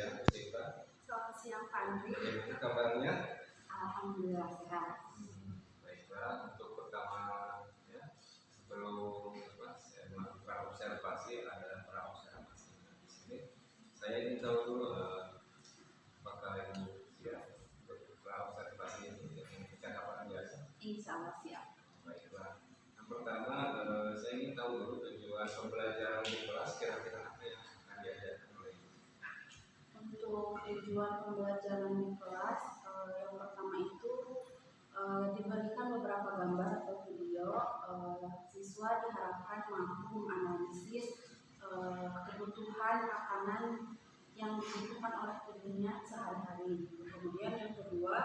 siang, Sita. Selamat siang, Pak Andri. Bagaimana kabarnya? Alhamdulillah sehat. Baiklah, untuk pertama ya, sebelum saya melakukan observasi ada praobservasi di sini. Saya ingin tahu dulu apakah Ibu siap untuk praobservasi ini dengan percakapan biasa? Insya Allah siap. Baiklah. Yang pertama, saya ingin tahu dulu tujuan pembelajaran di kelas kira-kira apa yang akan diajarkan oleh Ibu? Untuk tujuan pembelajaran di kelas, yang pertama itu diberikan beberapa gambar atau video. Siswa diharapkan mampu menganalisis kebutuhan makanan yang dibutuhkan oleh tubuhnya sehari-hari. Kemudian yang kedua,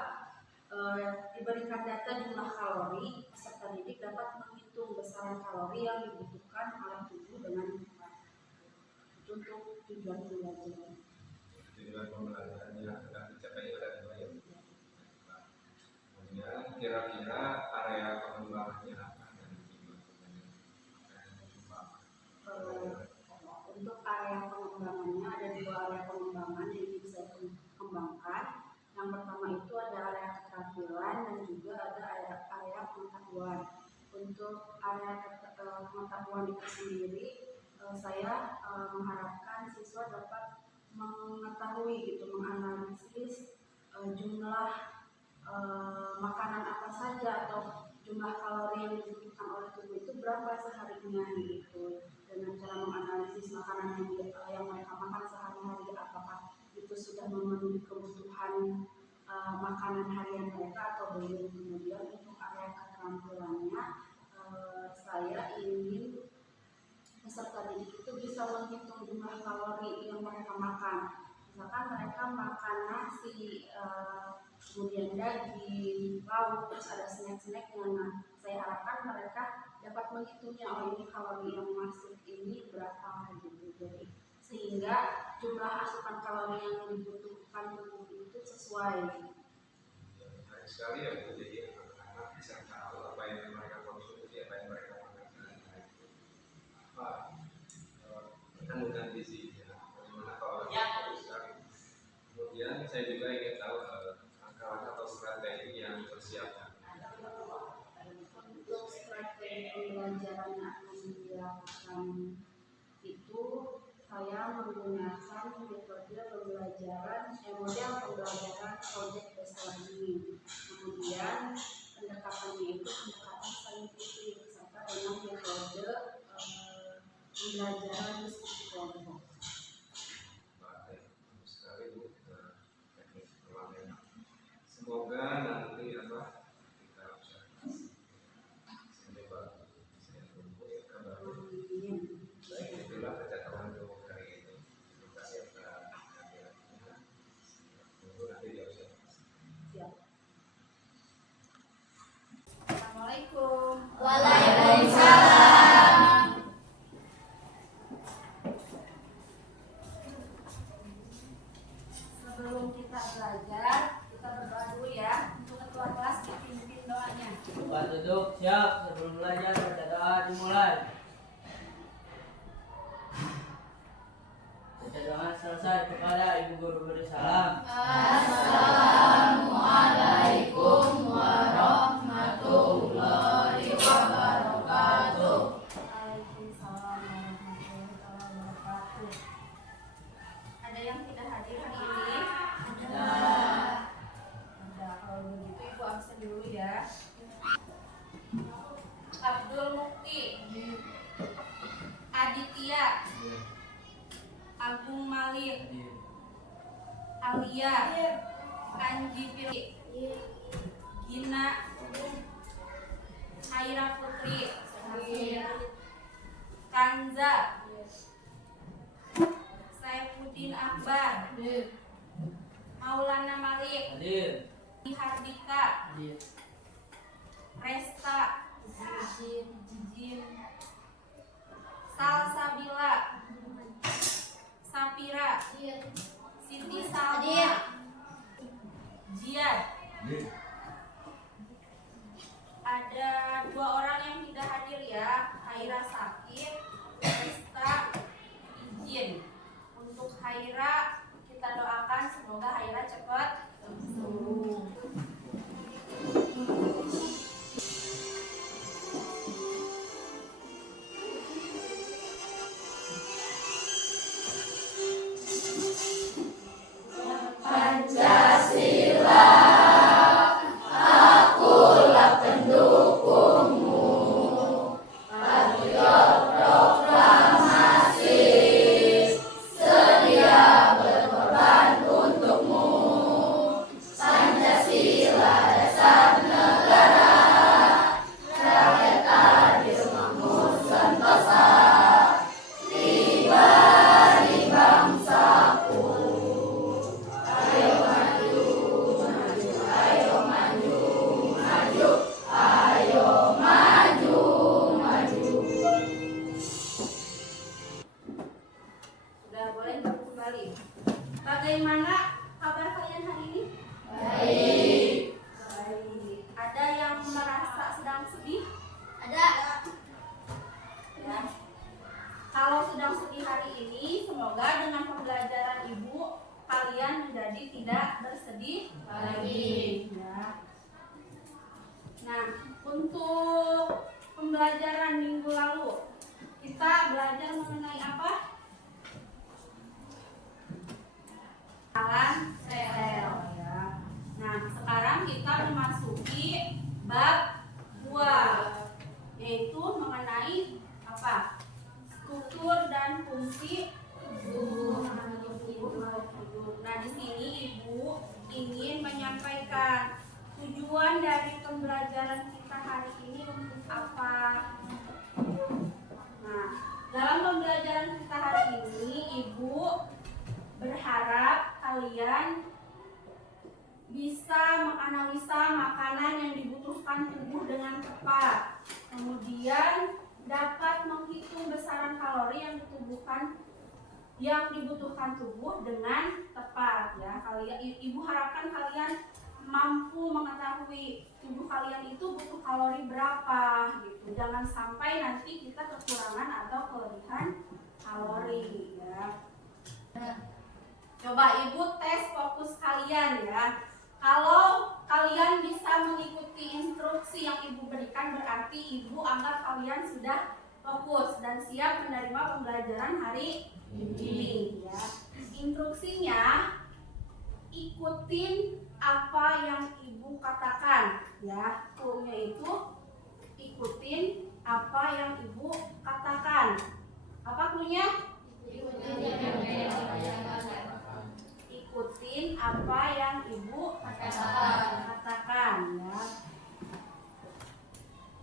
diberikan data jumlah kalori, peserta didik dapat menghitung besaran kalori yang dibutuhkan oleh tubuh dengan tepat. Itu untuk tujuan pembelajaran. Tujuan pembelajaran yang akan dicapai oleh Ibu ya. Kemudian kira-kira area pengembangannya apa dan tujuan Untuk area pengembangannya ada dua area pengembangan yang ingin saya kembangkan. Yang pertama itu ada area keterampilan dan juga ada area pengetahuan. Untuk area pengetahuan itu sendiri, saya mengharapkan siswa dapat mengetahui menganalisis jumlah makanan apa saja atau jumlah kalori yang dibutuhkan oleh tubuh itu berapa seharinya gitu. Dengan cara menganalisis makanan yang mereka makan sehari-hari, apakah itu sudah memenuhi kebutuhan makanan harian mereka atau belum. Kemudian untuk area keterampilannya, saya ingin peserta didik itu bisa menghitung jumlah kalori yang mereka makan. Misalkan mereka makan nasi, kemudian daging, lauk, terus ada snack-snacknya. Nah, saya harapkan mereka dapat menghitungnya, oh ini kalori yang masuk ini berapa gitu. Jadi sehingga jumlah asupan kalori yang dibutuhkan tubuh itu sesuai. Menarik sekali ya Bu, jadi anak-anak bisa tahu apa yang mereka konsumsi, apa yang mereka makan sehari-hari. Apa kandungan gizinya, bagaimana kalau sekali. Kemudian saya juga ingin tahu langkah-langkah atau strategi yang dipersiapkan. Untuk strategi pembelajaran yang akan dilakukan itu saya menggunakan metode pembelajaran model pembelajaran project based learning. Kemudian pendekatannya itu pendekatan saintifik serta dengan metode pembelajaran diskusi kelompok. Baik, bagus sekali Bu, teknik perlawanan. Semoga nanti kita observasi. Semoga saya tunggu ya kabar. Baik, itulah percakapan untuk hari ini. Terima kasih atas kehadirannya. Tunggu nanti di observasi. Siap. Assalamualaikum. Waalaikumsalam. Sebelum kita belajar, kita berdoa dulu ya. Untuk ketua kelas dipimpin doanya. Bukan duduk, siap. Sebelum belajar, baca doa dimulai. Baca doa selesai kepada Ibu Guru beri salam. Assalamualaikum warahmatullahi wabarakatuh. Waalaikumsalam warahmatullahi wabarakatuh. Ada yang tidak hadir hari ini? Ada. Kalau begitu Ibu absen dulu ya. Abdul Mukti, Aditya, Agung Malik, Alia, Anji Fili, Gina, Haira Putri, Kanza, Saifuddin Akbar, Maulana Malik, Hadir. Hardika, Hadir. Resta, Jijin, Salsabila, Sapira, Siti Salma, Jian. Ada dua orang yang tidak hadir ya, Haira sakit, Resta izin. Untuk Haira kita doa Semoga Haira cepat sembuh. Sudah boleh kembali. Bagaimana kabar kalian hari ini? Baik. Baik. Ada yang merasa sedang sedih? Ada. Ya. Kalau sedang sedih hari ini, semoga dengan pembelajaran ibu kalian menjadi tidak bersedih lagi. Ya. Nah, untuk pembelajaran minggu lalu kita belajar mengenai apa? Kenalan sel ya. Nah, sekarang kita memasuki bab 2 yaitu mengenai apa? Struktur dan fungsi tubuh. Nah, di sini ibu ingin menyampaikan tujuan dari pembelajaran kita hari ini untuk apa? Nah, dalam pembelajaran kita hari ini ibu berharap kalian bisa menganalisa makanan yang dibutuhkan tubuh dengan tepat. Kemudian dapat menghitung besaran kalori yang dibutuhkan tubuh dengan tepat ya. Ibu harapkan kalian mampu mengetahui tubuh kalian itu butuh kalori berapa gitu. Jangan sampai nanti kita kekurangan atau kelebihan kalori ya. Coba ibu tes fokus kalian ya. Kalau kalian bisa mengikuti instruksi yang ibu berikan, berarti ibu anggap kalian sudah fokus dan siap menerima pembelajaran hari ini ya. Instruksinya, ikutin apa yang ibu katakan ya. Cluenya itu ikutin apa yang ibu katakan. Apa cluenya? Ikutin apa yang ibu katakan ya.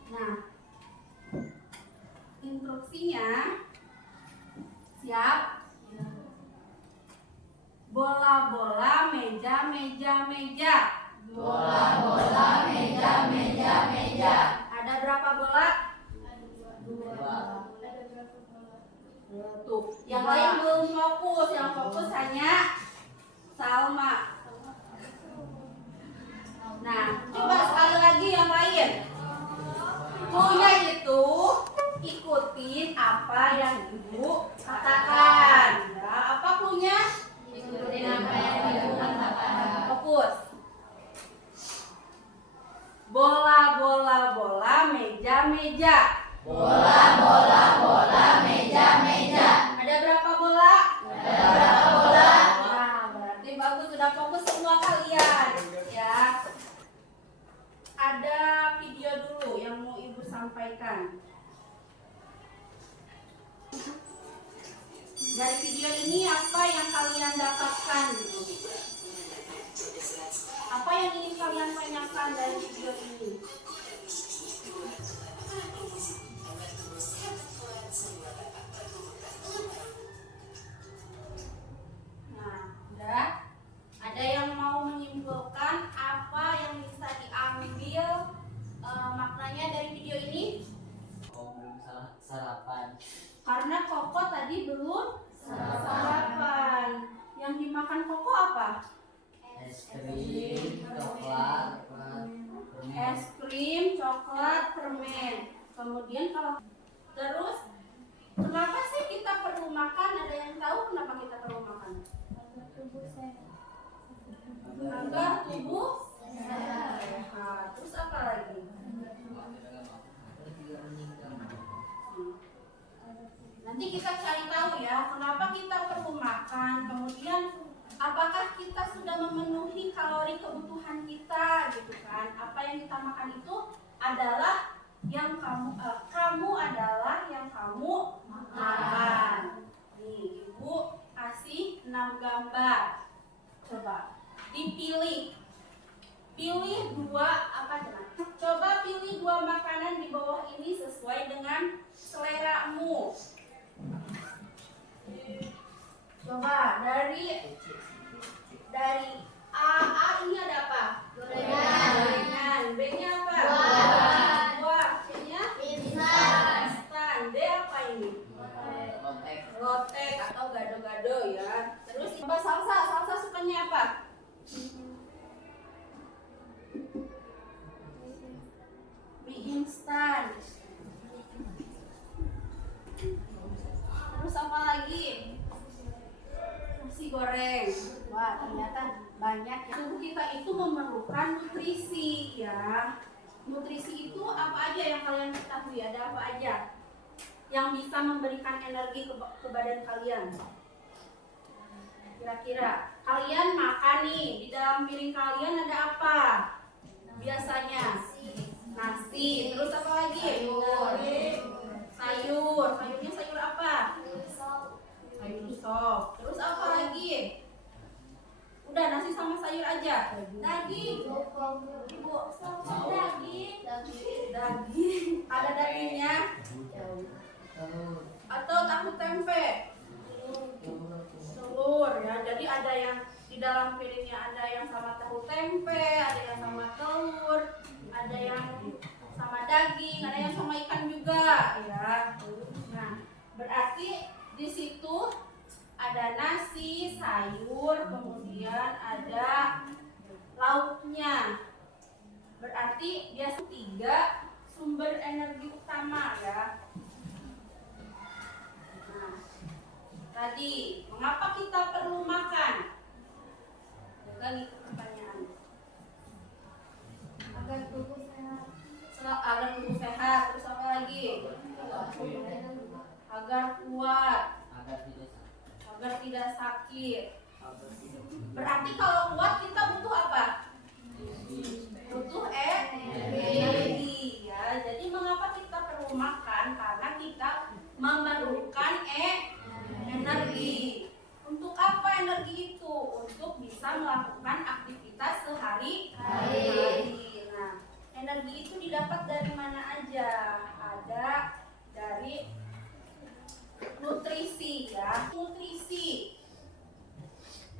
Nah, instruksinya siap. Bola-bola, meja, meja, meja. Bola-bola, meja, meja, meja. Ada berapa bola? Dua. Tuh, yang lain belum fokus. Yang fokus hanya Salma. Nah, coba sekali lagi yang lain. Cluenya itu ikutin apa yang ibu katakan. Ya, apa cluenya? Ikutin apa yang ibu katakan. Fokus. Bola, bola, bola, meja, meja. Bola, bola, bola, meja, meja. Ada berapa bola? Ada berapa bola? Nah, berarti bagus, sudah fokus semua kalian ya. Ada video dulu yang mau ibu sampaikan. Dari video ini apa yang kalian dapatkan gitu? Apa yang ingin kalian tanyakan dari video ini? Nah, udah. Ada yang mau menyimpulkan apa yang bisa diambil maknanya dari video ini? Oh, belum sarapan. Karena Koko tadi belum sarapan. Yang dimakan Koko apa? Es krim, coklat, permen. Es krim, coklat, permen. Kemudian kalau terus, kenapa sih kita perlu makan? Ada yang tahu kenapa kita perlu makan? agar tubuh sehat. Terus apa lagi? Nanti kita cari tahu ya, kenapa kita perlu makan, kemudian apakah kita sudah memenuhi kalori kebutuhan kita, gitu kan? Apa yang kita makan itu adalah yang kamu adalah yang kamu makan. Nih, Ibu kasih 6 gambar. Coba dipilih. Pilih 2 apa teman? Coba pilih 2 makanan di bawah ini sesuai dengan seleramu. Coba dari A ini ada apa? Gorengan. B-nya apa? Buah. C-nya? Instan. D apa ini? Lotek atau gado-gado ya. Terus coba salsa sukanya apa? Mie instan. Terus apa lagi? Nasi goreng. Wah, ternyata banyak. Tubuh kita itu memerlukan nutrisi ya. Nutrisi itu apa aja yang kalian ketahui? Ada apa aja yang bisa memberikan energi ke badan kalian? Kira-kira kalian makan nih, di dalam piring kalian ada apa? Biasanya nasi. Terus apa lagi? Sayur. Sayurnya sayur apa? Sayur sop. Terus apa lagi? Udah, nasi sama sayur aja. Daging. Ibu, daging. Ada dagingnya? Atau tahu tempe? Telur ya. Jadi ada yang di dalam piringnya ada yang sama tahu tempe, ada yang sama telur, ada yang sama daging, ada yang sama ikan juga ya. Nah, berarti di situ ada nasi, sayur, kemudian ada lauknya. Berarti dia 3 sumber energi utama ya. Nah, tadi mengapa kita perlu makan? Lagi pertanyaan. Agar tubuh sehat. Agar tubuh sehat. Terus apa lagi? Agar kuat. Agar tidak sakit. Berarti kalau kuat kita butuh apa? Butuh energi ya. Jadi mengapa kita perlu makan? Karena kita memerlukan energi. Untuk apa energi itu? Untuk bisa melakukan aktivitas sehari-hari. Nah, energi itu didapat dari mana aja? Ada dari nutrisi ya. Nutrisi.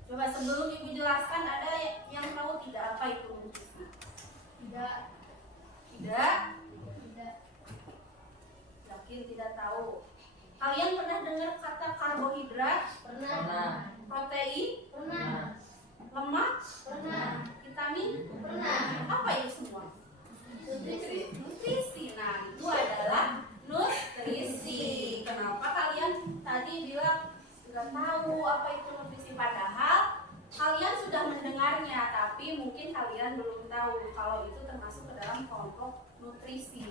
Coba sebelum Ibu jelaskan, ada yang tahu tidak apa itu nutrisi? Tidak. Yakin tidak tahu. Kalian pernah dengar kata karbohidrat? Pernah. Protein? Pernah. Lemak? Pernah. Vitamin? Pernah. Apa itu semua? Nutrisi. Nah, itu adalah nutrisi. Kenapa kalian tadi bilang nggak tahu apa itu nutrisi? Padahal kalian sudah mendengarnya, tapi mungkin kalian belum tahu kalau itu termasuk ke dalam kelompok nutrisi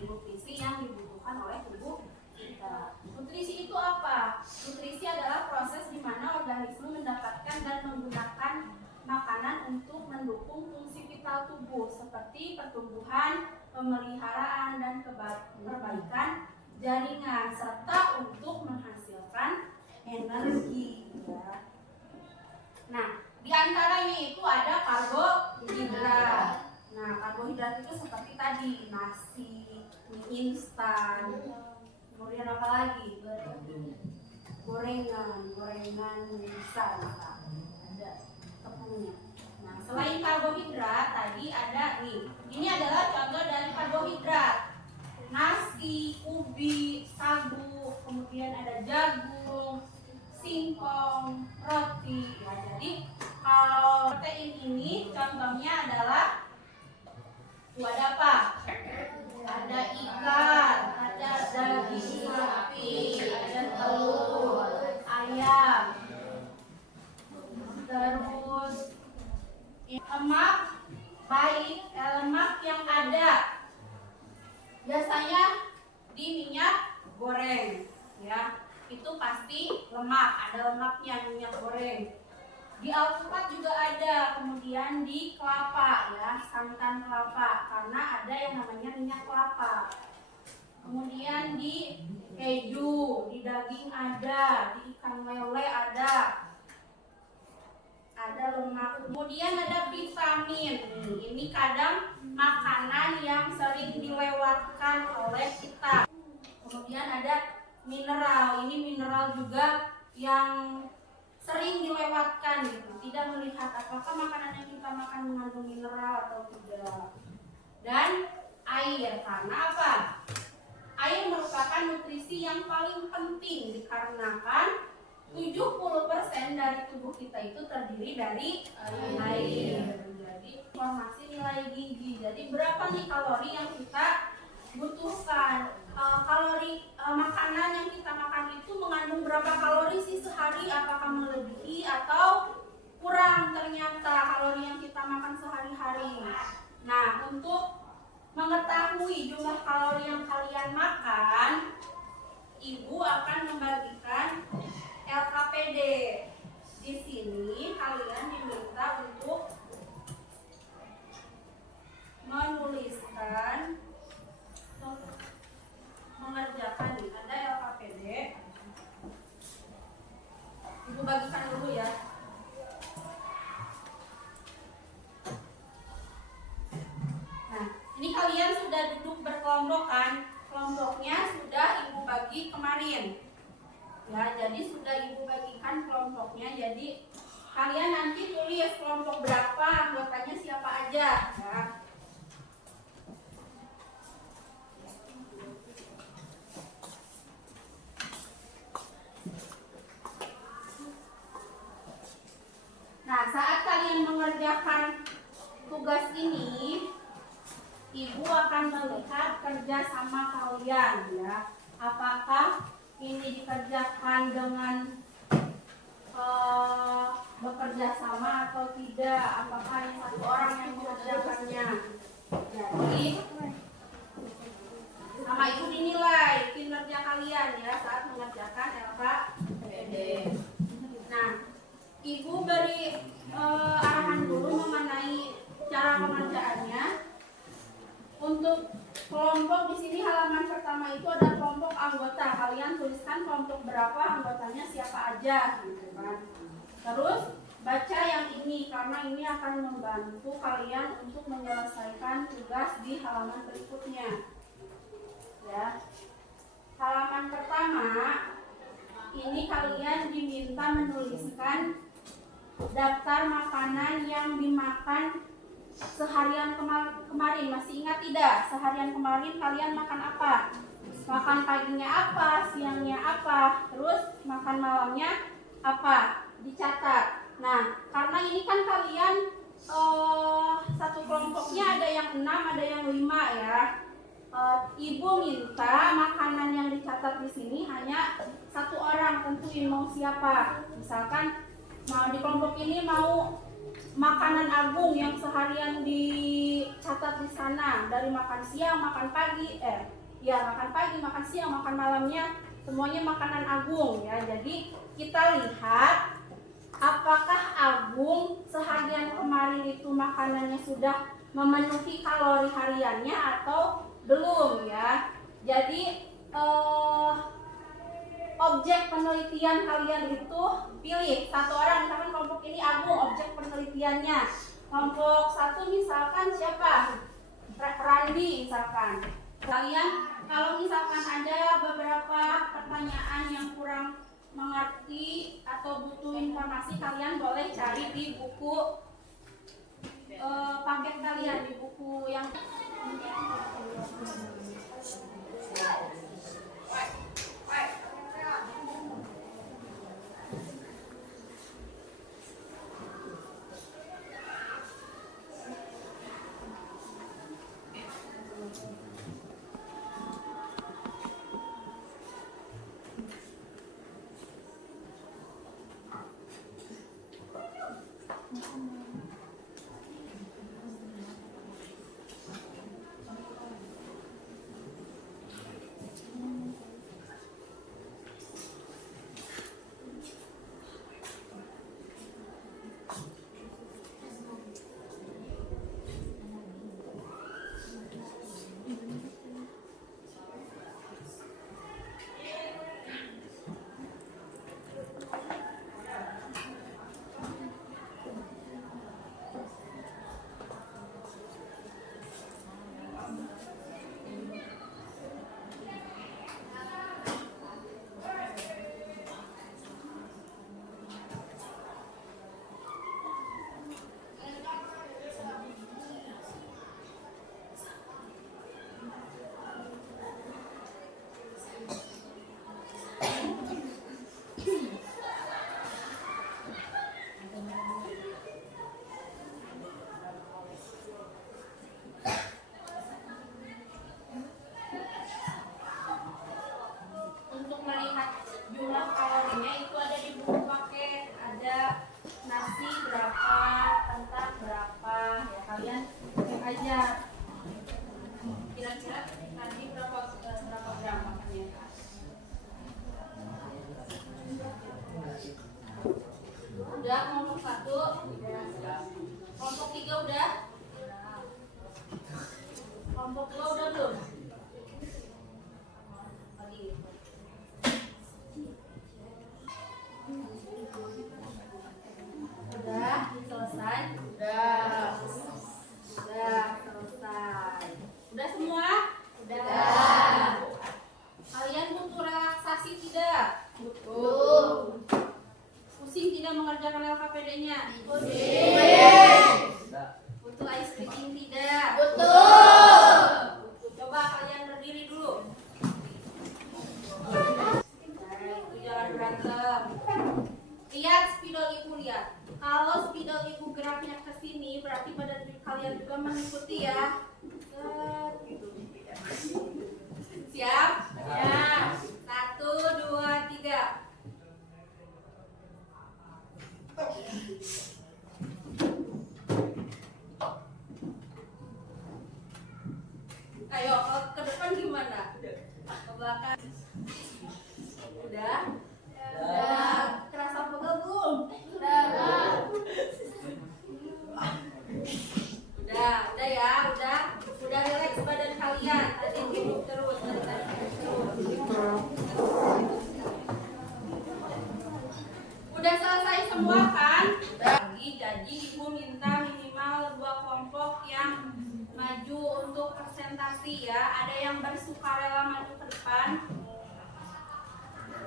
yang dibutuhkan oleh tubuh kita. Nutrisi itu apa? Nutrisi adalah proses di mana organisme mendapatkan dan menggunakan makanan untuk mendukung fungsi vital tubuh seperti pertumbuhan, pemeliharaan, dan perbaikan jaringan serta untuk menghasilkan energi ya. Nah, di antaranya itu ada karbohidrat. Nah, karbohidrat itu seperti tadi nasi, mie instan, kemudian apa lagi? Gorengan instan, ada tepungnya. Nah, selain karbohidrat tadi ada nih. Ini adalah contoh dari karbohidrat. Nasi, ubi, sagu, kemudian ada jagung, singkong, roti. Ya, jadi kalau protein ini contohnya adalah ada apa? Ada ikan, ada daging sapi, ada telur, ayam. Terus Lemak baik, lemak yang ada biasanya di minyak goreng, ya itu pasti lemak, ada lemaknya minyak goreng. Di alpukat juga ada, kemudian di kelapa, ya santan kelapa, karena ada yang namanya minyak kelapa. Kemudian di keju, di daging ada, di ikan lele ada lemak. Kemudian ada vitamin. Ini kadang makanan yang sering dilewatkan oleh kita. Kemudian ada mineral. Ini mineral juga yang sering dilewatkan gitu. Tidak melihat apakah makanan yang kita makan mengandung mineral atau tidak. Dan air, karena apa? Air merupakan nutrisi yang paling penting dikarenakan 70% dari tubuh kita itu terdiri dari air. Jadi informasi nilai gizi. Jadi berapa nih kalori yang kita butuhkan? Makanan yang kita makan itu mengandung berapa kalori sih sehari? Apakah melebihi atau kurang ternyata kalori yang kita makan sehari-hari? Nah, untuk mengetahui jumlah kalori yang kalian makan, ibu akan membagikan LKPD. Di sini kalian diminta untuk menuliskan, mengerjakan nih, ada LKPD. Ibu bagikan dulu ya. Nah, ini kalian sudah duduk berkelompok kan? Kelompoknya sudah ibu bagi kemarin. Ya, jadi sudah ibu bagikan kelompoknya. Jadi kalian nanti tulis kelompok berapa, anggotanya siapa aja, ya. Nah, saat kalian mengerjakan tugas ini, ibu akan melihat kerja sama kalian, ya. Apakah ini dikerjakan dengan bekerja sama atau tidak? Apakah hanya satu orang yang mengerjakannya? Jadi sama itu dinilai kinerja kalian, ya, saat mengerjakan LKPD. Nah, ibu beri arahan dulu mengenai cara pengerjaannya. Untuk kelompok di sini halaman pertama itu ada kelompok anggota. Kalian tuliskan kelompok berapa, anggotanya siapa aja, gitu kan. Terus baca yang ini karena ini akan membantu kalian untuk menyelesaikan tugas di halaman berikutnya. Ya. Halaman pertama ini kalian diminta menuliskan daftar makanan yang dimakan seharian kemarin. Masih ingat tidak? Seharian kemarin kalian makan apa? Makan paginya apa? Siangnya apa? Terus makan malamnya apa? Dicatat. Nah, karena ini kan kalian satu kelompoknya ada yang 6, ada yang 5, ya. Ibu minta makanan yang dicatat di sini hanya satu orang, tentuin mau siapa. Misalkan mau di kelompok ini mau makanan Agung yang seharian dicatat di sana, dari makan siang, makan pagi, makan pagi, makan siang, makan malamnya semuanya makanan Agung, ya. Jadi kita lihat apakah Agung seharian kemarin itu makanannya sudah memenuhi kalori hariannya atau belum, ya. Jadi objek penelitian kalian itu pilih satu orang. Misalkan kelompok ini Agung, objek penelitiannya kelompok satu misalkan siapa? Randi misalkan. Kalian kalau misalkan ada beberapa pertanyaan yang kurang mengerti atau butuh informasi, kalian boleh cari di buku paket kalian, di buku yang Tidak. Butuh ice cream tidak? Coba kalian berdiri dulu. Baik, itu jangan berantem. Lihat spidol ibu, lihat. Kalau spidol ibu geraknya ke sini, berarti badan kalian juga mengikuti ya. Set, gitu. Siap? Ya. 1, 2, 3. Ayo, kalau ke depan gimana? Ke belakang. Udah? Udah. Kerasa pegel belum? Udah ya, udah relax badan kalian. Tadi hidup terus, Udah selesai semua kan? Jadi ibu minta minimal 2 kelompok yang maju untuk presentasi ya. Ada yang bersukarela maju ke depan.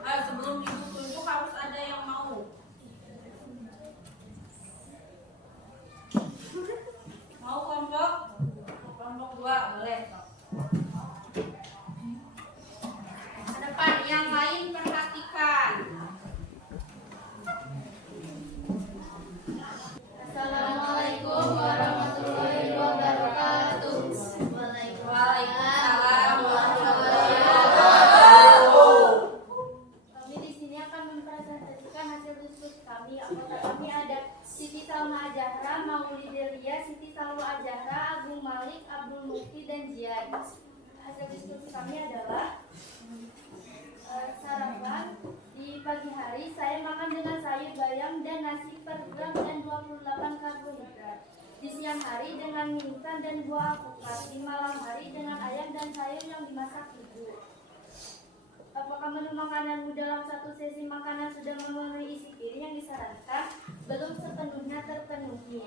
Sebelum ibu tunjuk harus ada yang mau. Mau kelompok 2 boleh. Ke depan, yang lain perhatikan. Assalamualaikum warahmatullahi wabarakatuh. Waalaikumsalam warahmatullahi wabarakatuh. Kami di sini akan mempresentasikan hasil diskusi kami. Anggota kami ada Siti Salma Ajahra, Mauli Delia, Siti Salwa Ajahra, Agung Malik, Abdul Mukti, dan Jian. Hasil diskusi kami adalah sarapan. Di pagi hari saya makan dengan sayur bayam dan nasi per gram dan 28 karbohidrat. Di siang hari dengan mie instan dan buah alpukat. Di malam hari dengan ayam dan sayur yang dimasak ibu. Apakah menu makananmu dalam satu sesi makanan sudah memenuhi isi piring yang disarankan? Belum sepenuhnya terpenuhi.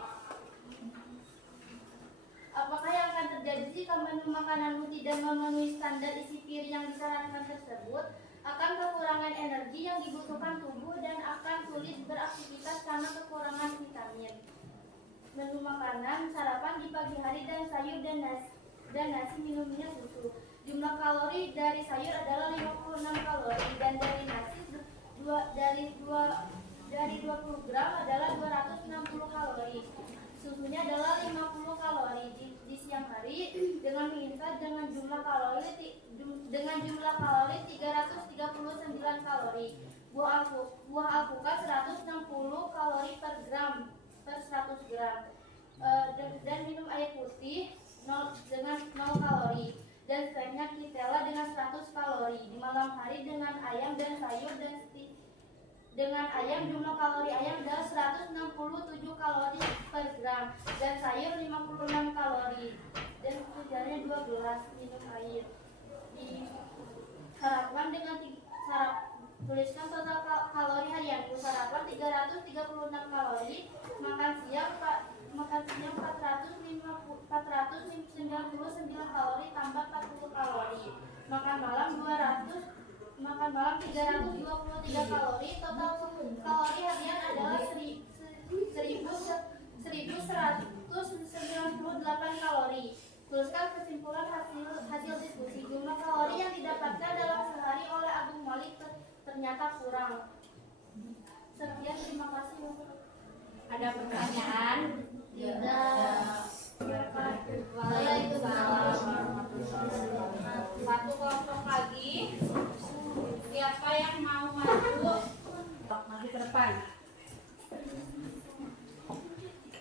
Apakah yang akan terjadi jika menu makananmu tidak memenuhi standar isi piring yang disarankan tersebut? Akan kekurangan energi yang dibutuhkan tubuh dan akan sulit beraktivitas karena kekurangan vitamin. Menu makanan sarapan di pagi hari dan sayur dan nasi minumnya susu. Jumlah kalori dari sayur adalah 56 kalori dan dari nasi dari 20 gram adalah 260 kalori. Susunya adalah 50 kalori. Di siang hari dengan mie instan dengan jumlah kalori 339 kalori. Buah alpukat 160 kalori per 100 gram. Dan minum air putih dengan 0 kalori. Dan snacknya Kitela dengan 100 kalori. Di malam hari dengan ayam dan sayur dengan ayam jumlah kalori ayam adalah 167 kalori per gram dan sayur 56 kalori dan tujuannya 12 minum air. Di sarapan dengan tuliskan total kalori harian. Sarapan 336 kalori, makan siang 499 kalori tambah 40 kalori, makan malam 323 kalori. Total kalori harian adalah 1198 kalori. Tuliskan kesimpulan hasil diskusi. Jumlah kalori yang didapatkan dalam sehari oleh Agung Malik ternyata kurang. Sekian, terima kasih. Ada pertanyaan? Tidak. Waalaikumsalam warahmatullahi wabarakatuh. Satu kelompok lagi. Siapa yang mau maju? Maju ke depan.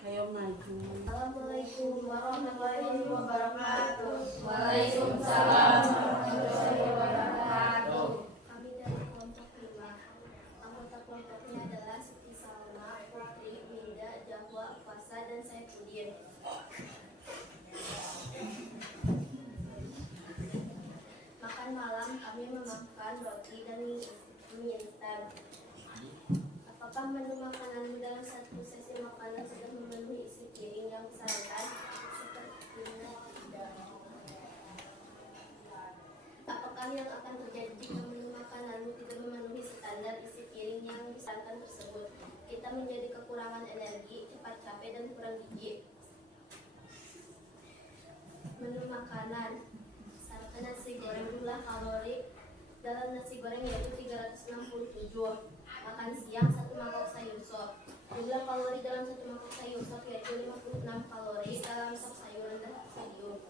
Ayo maju. Assalamualaikum warahmatullahi wabarakatuh. Waalaikumsalam warahmatullahi wabarakatuh. Kami dari kelompok 5. Anggota kelompoknya adalah Siti Salma, Putri, Winda, Jahwa, Fasa, dan Saifuddin. Makan malam kami memakan roti dan mie instan. Apakah menu makanan dalam satu sesi makanan sudah memenuhi isi piring yang disarankan? Sepertinya tidak. Apakah yang akan terjadi jika menu makanan tidak memenuhi standar isi piring yang disarankan tersebut? Kita menjadi kekurangan energi, capek dan kurang gizi. Menu makanan. Sarapan nasi goreng, jumlah kalori dalam nasi goreng yaitu 367. Makan siang 1 mangkok sayur sop. Jumlah kalori dalam 1 mangkok sayur sop yaitu 56 kalori dalam sop sayuran dan sayur.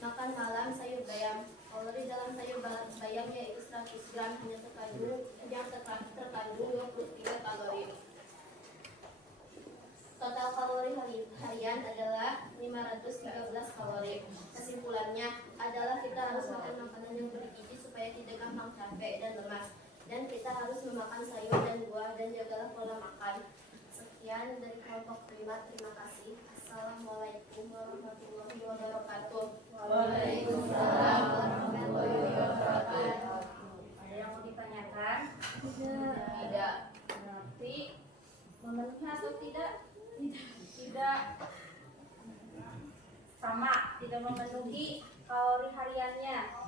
Makan malam sayur bayam. Kalori dalam sayur bayam yaitu 100 gram, hanya terkandung 23 kalori. Total kalori harian adalah 513 kalori. Kesimpulannya adalah kita harus makan makanan yang bergizi supaya tidak gampang capek dan lemas. Dan kita harus memakan sayur dan buah dan jagalah pola makan. Sekian dari kelompok prima. Terima kasih. Assalamualaikum warahmatullahi wabarakatuh. Waalaikumsalam warahmatullahi wabarakatuh. Ada yang mau ditanyakan? Tidak. Berarti memenuhi atau tidak? Tidak. Sama, tidak memenuhi kalori hariannya.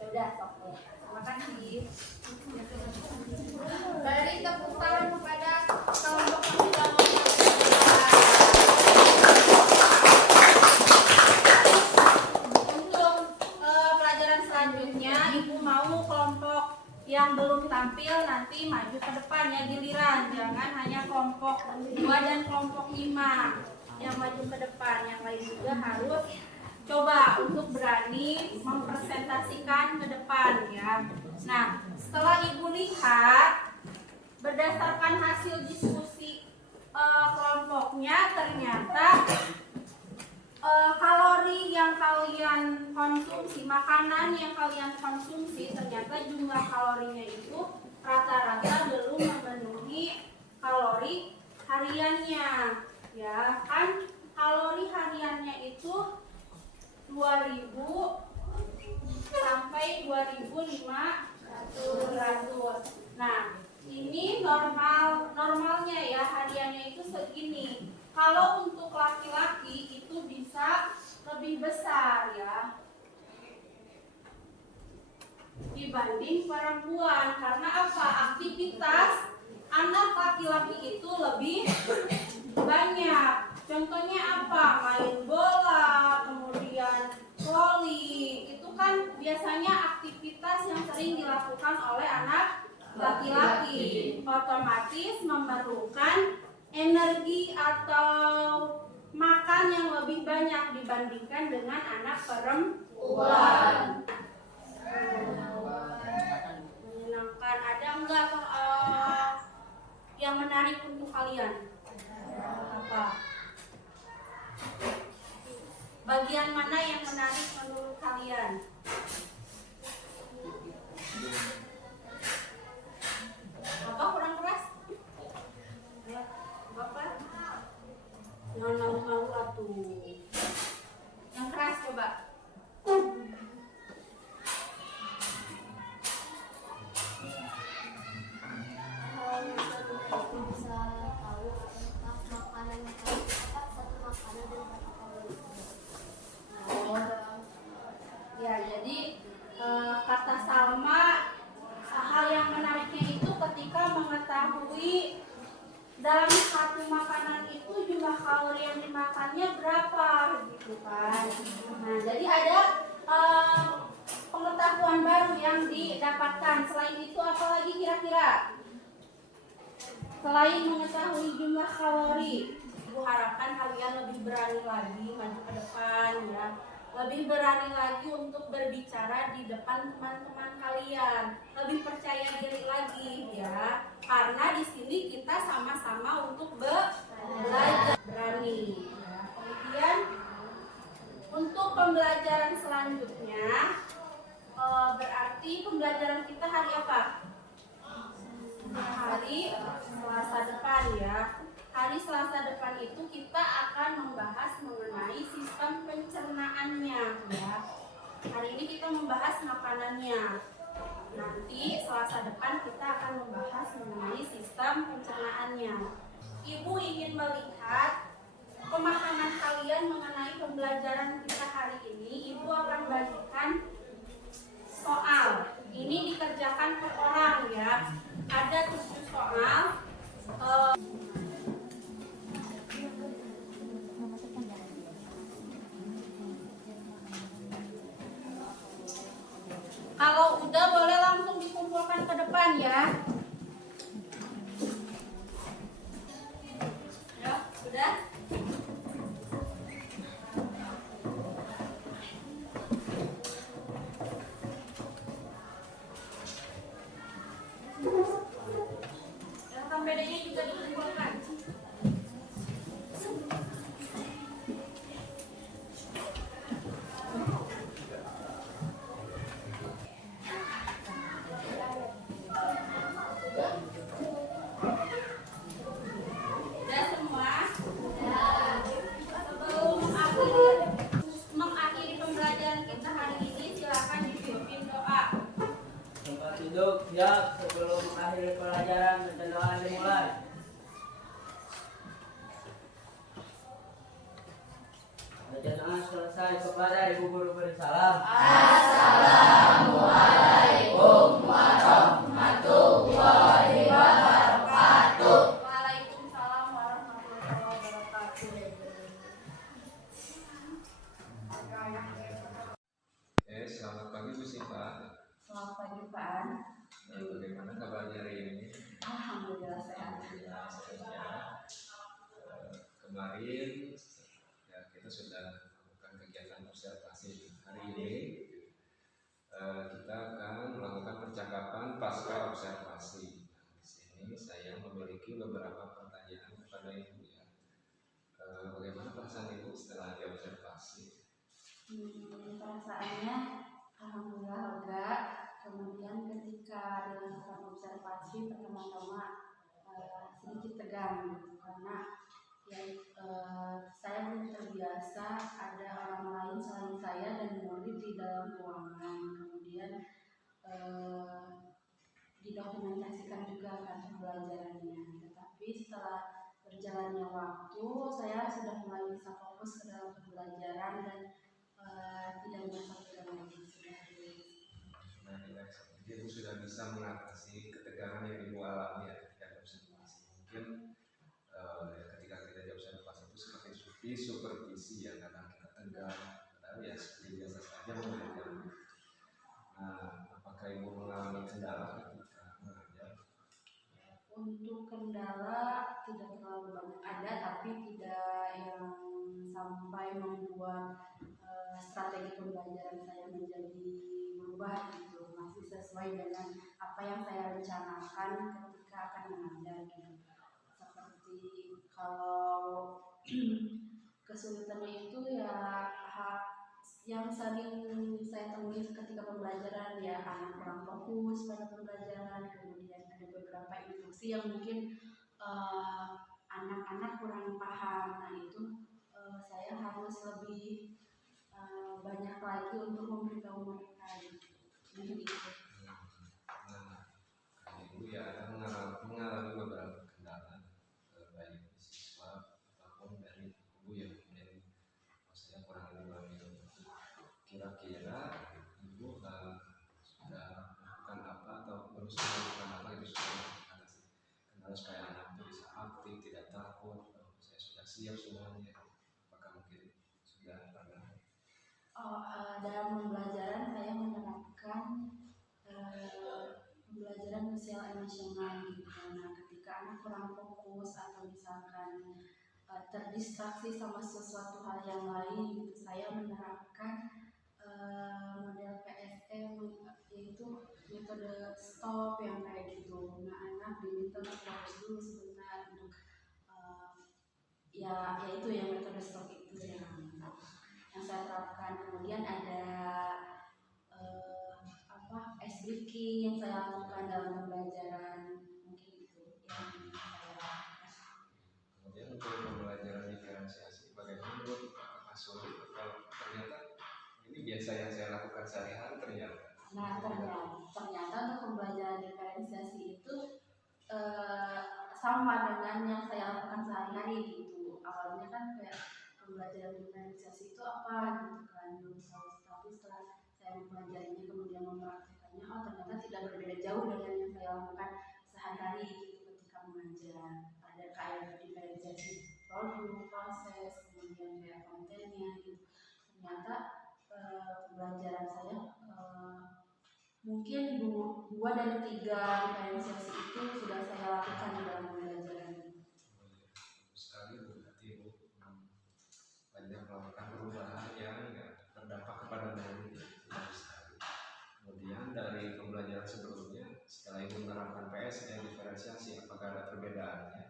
Sudah, oke. Terima kasih. Beri tepuk tangan kepada kelompok yang sudah Untuk pelajaran selanjutnya, Ibu mau kelompok yang belum tampil nanti maju ke depan ya, giliran. Jangan hanya kelompok 2 dan kelompok 5 yang maju ke depan. Yang lain juga harus coba untuk berani mempresentasikan ke depan ya. Nah, setelah Ibu lihat berdasarkan hasil diskusi kelompoknya, ternyata kalori yang kalian konsumsi, makanan yang kalian konsumsi, ternyata jumlah kalorinya itu rata-rata belum memenuhi kalori hariannya ya kan. Kalori hariannya itu 2000 sampai 2500. Nah, ini normalnya ya, hariannya itu segini. Kalau untuk laki-laki itu bisa lebih besar ya dibanding perempuan. Karena apa? Aktivitas anak laki-laki itu lebih banyak. Contohnya apa? Main bola, kemudian voli. Itu kan biasanya aktivitas yang sering dilakukan oleh anak laki-laki. Otomatis memerlukan energi atau makan yang lebih banyak dibandingkan dengan anak perempuan. Menyenangkan. Ada enggak yang menarik untuk kalian? Apa? Bagian mana yang menarik menurut kalian? Bapak kurang keras? Ya, Bapak? Jangan malu-malu atuh. Yang keras coba. bisa tahu apakah makanan apa satu makanan dan berapa kalori. Ya, jadi kata Salma, hal yang menariknya itu ketika mengetahui dalam satu makanan itu jumlah kalori yang dimakannya berapa, gitu kan. Nah, jadi ada pengetahuan baru yang didapatkan. Selain itu apa lagi kira-kira? Selain mengetahui jumlah kalori, Ibu harapkan kalian lebih berani lagi maju ke depan ya. Lebih berani lagi untuk berbicara di depan teman-teman kalian. Lebih percaya diri lagi ya. Karena di sini kita sama-sama untuk belajar berani. Ya. Kemudian untuk pembelajaran selanjutnya berarti pembelajaran kita hari apa? Hari Selasa depan ya. Hari Selasa depan itu kita akan membahas mengenai sistem pencernaannya ya. Hari ini kita membahas makanannya. Nanti Selasa depan kita akan membahas mengenai sistem pencernaannya. Ibu ingin melihat pemahaman kalian mengenai pembelajaran kita hari ini. Ibu akan bagikan soal. Ini dikerjakan per orang ya. Ada 7 soal. Kami selesai kepada Ibu Guru beri salam. Assalamualaikum warahmatullahi wabarakatuh. Waalaikumsalam warahmatullahi wabarakatuh. Selamat pagi Bu Siva. Selamat pagi Pak An. Bagaimana kabarnya hari ini? Alhamdulillah sehat. Alhamdulillah sehat ya. Kemarin ya, kita sudah melakukan kegiatan observasi. Hari ini kita akan melakukan percakapan pasca observasi. Di sini saya memiliki beberapa pertanyaan kepada Ibu ya. Bagaimana perasaan Ibu setelah diobservasi? Perasaannya alhamdulillah lega. Kemudian ketika dilakukan observasi pertama-tama sedikit tegang gitu, karena ya, saya belum terbiasa ada orang lain selain saya dan murid di dalam ruangan. Kemudian didokumentasikan juga kan pembelajarannya. Tetapi setelah berjalannya waktu, saya sudah mulai bisa fokus ke dalam pembelajaran dan tidak merasa tegang lagi. Ibu sudah bisa mengatasi ketegangan yang Ibu alami ya ketika observasi. Mungkin ketika kita diobservasi itu seperti supervisi ya, kadang kita tegang, padahal ya seperti biasa saja mengajar. Nah, apakah Ibu mengalami kendala ketika mengajar? Untuk kendala tidak terlalu banyak ada, tapi tidak yang sampai membuat strategi pembelajaran saya menjadi berubah gitu. Masih sesuai dengan apa yang saya rencanakan ketika akan mengajar gitu. Seperti kalau kesulitannya itu ya yang sering saya temui ketika pembelajaran ya anak kurang fokus pada pembelajaran, kemudian ada beberapa instruksi yang mungkin anak-anak kurang paham. Nah itu saya harus lebih banyak lagi untuk memberitahu mereka gitu. Ibu ya ada mengalami beberapa kendala baik siswa ataupun dari Ibu yang kemudian maksudnya kurang memahami. Kira-kira Ibu sudah melakukan apa atau belum melakukan apa itu sudah mengatasi kendala supaya anak itu bisa aktif, tidak takut, saya sudah siap semuanya. Apakah mungkin sudah pernah? Dalam pembelajaran saya menerapkan pembelajaran sosial emosional gitu. Nah, ketika anak kurang fokus atau misalkan terdistraksi sama sesuatu hal yang lain gitu, saya menerapkan model PSM, yaitu metode stop yang kayak gitu. Nah, anak diminta untuk fokus dulu sebentar untuk ya itu yang metode stop itu yang saya terapkan. Kemudian ada ice breaking yang saya lakukan dalam pembelajaran, mungkin itu yang saya lakukan. Kemudian untuk pembelajaran diferensiasi, bagaimana menurut apakah sulit atau ternyata ini biasa yang saya lakukan sehari-hari ternyata? Nah ternyata untuk pembelajaran diferensiasi itu sama dengan yang saya lakukan sehari-hari gitu. Awalnya kan kayak pembelajaran diferensiasi itu apa gitu kan, belum tahu. Tapi setelah saya mempelajarinya kemudian mempraktekannya, oh ternyata tidak berbeda jauh dengan yang saya lakukan sehari-hari gitu ketika mengajar. Ada kayak diferensiasi produk, proses, kemudian kayak kontennya gitu. Ternyata pembelajaran saya mungkin 2 dari 3 diferensiasi itu sudah saya lakukan dalam pembelajaran. Sekali berarti Ibu banyak melakukan perubahan yang berdampak kepada murid. Kemudian dari pembelajaran sebelumnya, setelah Ibu menerapkan PSM diferensiasi, apakah ada perbedaannya?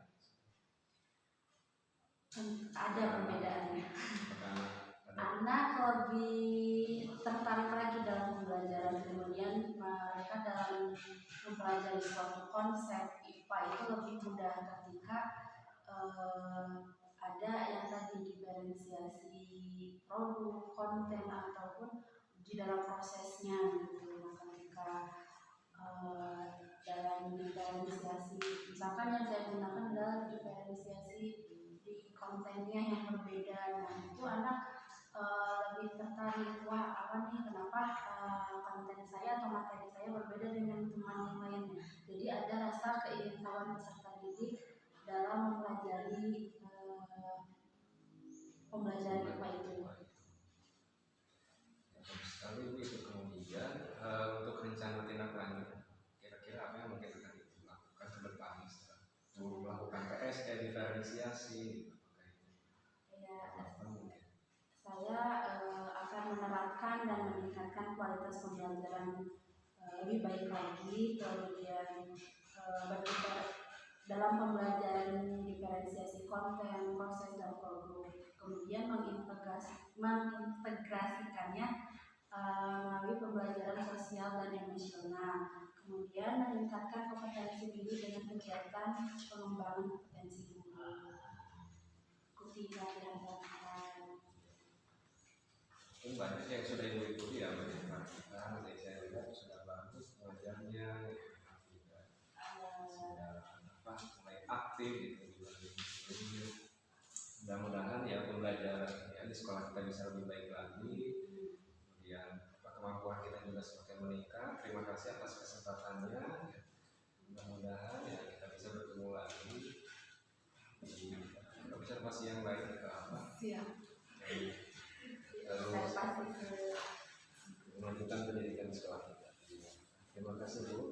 Ada perbedaannya. Anak lebih tertarik lagi dalam pembelajaran, kemudian mereka dalam mempelajari suatu konsep IPA itu lebih mudah ketika ada yang tadi diferensiasi produk, konten ataupun di dalam prosesnya gitu. Ketika dalam diferensiasi, misalkan yang saya gunakan adalah diferensiasi di kontennya yang berbeda. Nah itu anak dari pembelajaran IPA itu. Bagus sekali Bu itu. Kemudian untuk rencana tindak lanjut kira-kira apa yang mungkin akan dilakukan ke depan setelah melakukan PS kayak diferensiasi Ya, apa mungkin? saya akan menerapkan dan meningkatkan kualitas pembelajaran lebih baik lagi, kemudian dalam pembelajaran diferensiasi konten, proses dan produk, kemudian mengintegrasikannya melalui pembelajaran sosial dan emosional, kemudian meningkatkan kompetensi diri dengan kegiatan pengembangan kompetensi diri. Ikuti pelatihan-pelatihan. Mungkin banyak yang sudah Ibu ikuti ya banyak pelatihan, saya lihat sudah bagus pengajarnya, sudah mulai aktif gitu dibanding sebelumnya. Mudah-mudahan ya pembelajaran ya di sekolah kita bisa lebih baik lagi, kemudian kemampuan kita juga semakin meningkat. Terima kasih atas kesempatannya. Mudah-mudahan ya kita bisa bertemu lagi di observasi yang lain atau apa. Siap. Lalu melanjutkan pendidikan sekolah kita. Terima kasih Bu.